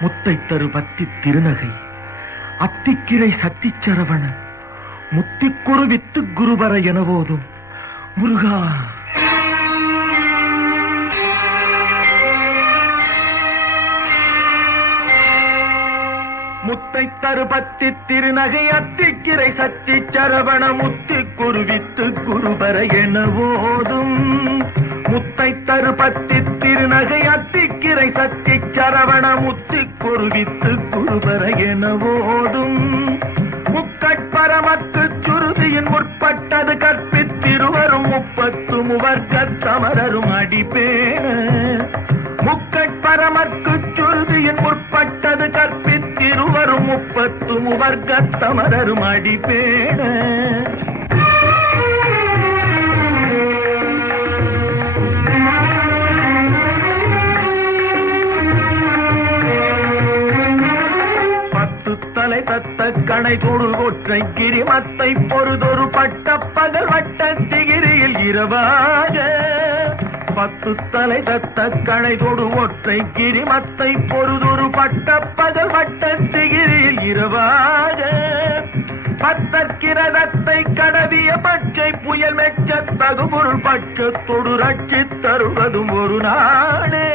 முத்தை தரு பத்தி திருநகை அத்திக்கிரை சத்திச்சரவண முத்திக்குரு வித்து குருபர என போதும் முருகா. முத்தை தரு பத்தி திருநகை அத்திக்கிரை சத்திச்சரவண முத்திக்குரு வித்து குருபர என போதும். முத்தை தரு பத்தி திருநகை அத்திக்கிரை சத்திச்சரவண முத்திக்குரு வித்து குருபர என போதும். முக்கட்பரமக்கு சுருதியின் முற்பட்டது கற்பித்திருவரும் 30 முவர்க்கத் தமரரும் அடிப்பேன. முக்கட்பரமக்கு சுருதியின் முற்பட்டது கற்பித்திருவரும் 30 முவர்க்கத் தமரரும் அடிப்பேன. தலை தத்த கணை தொடு ஒற்றை கிரிமத்தை பொறுதொரு பட்ட பகல் வட்ட திகிரியில் இரவாக. 10 தலை தத்த கணை தொடு ஒற்றை கிரிமத்தை பொறுதொரு பட்ட பகல் வட்ட திகிரியில் இரவாக. பத்தற்கிரதத்தை கடவிய பச்சை புயல் மெச்ச தகுபொருள் பட்சத்தொடு ரட்சித் தருவதும் ஒரு நாளே.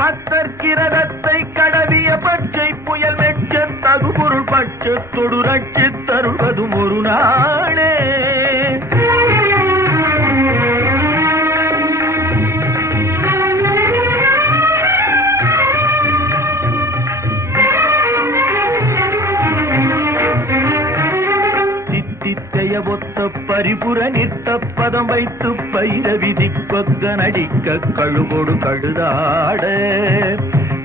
பத்தற்கிரதத்தை கடவிய பச்சை புயல் மெச்ச தகுபொருள் பட்சத்தொடு ரட்சித் தருவதும் ஒரு நாளே. தித்தித்தைய ஒத்த பரிபுர நித்த பதம் வைத்து பயிர விதி கொக்க நடிக்க கழுகொடு கழுதாட.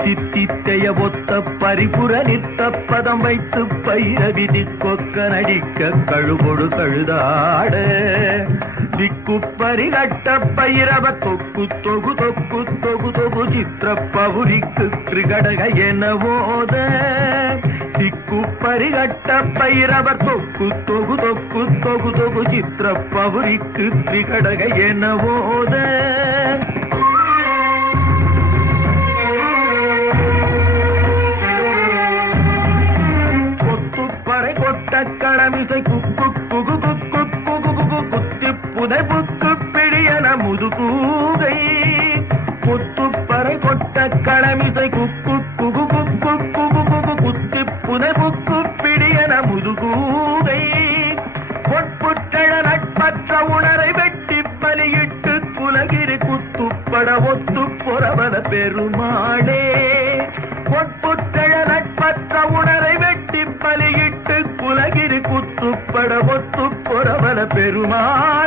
தித்தித்தைய ஒத்த பரிபுர நித்த பதம் வைத்து பயிர விதி கொக்க நடிக்க கழுகொடு கழுதாட. திக்கு பரிகட்ட பைரவ தொக்கு தொகு தொக்கு தொகு தொகு சித்திர பவுரிக்கு திரிகடக என போத. திக்கு பரிகட்ட பைரவர் தொக்கு தொகு தொக்கு தொகு தொகு சித்திர பவுரிக்கு திரிகடக என போத. கொத்துப்பறை கொட்ட களமிசை குக்கு குகு குக்கு குகு குகு குத்தி புதை புக்கு பிடியன முதுகூகை. கொத்துப்பறை கொட்ட களமிசை குக்கு குகு குக்கு குகு குகு குத்தி புதை புக்கு பிடியன முதுகூகை. பொற்புற்றழ நட்பற்ற உணரை வெட்டி பலியிட்டு குலகிரி குத்துப்பட ஒத்து பொறவன பெருமாளே. பொற்புற்றழ நட்பற்ற உணரை வெட்டி பலியிட்டு குலகிரி குத்துப்பட ஒத்து பொறவன பெருமாள்.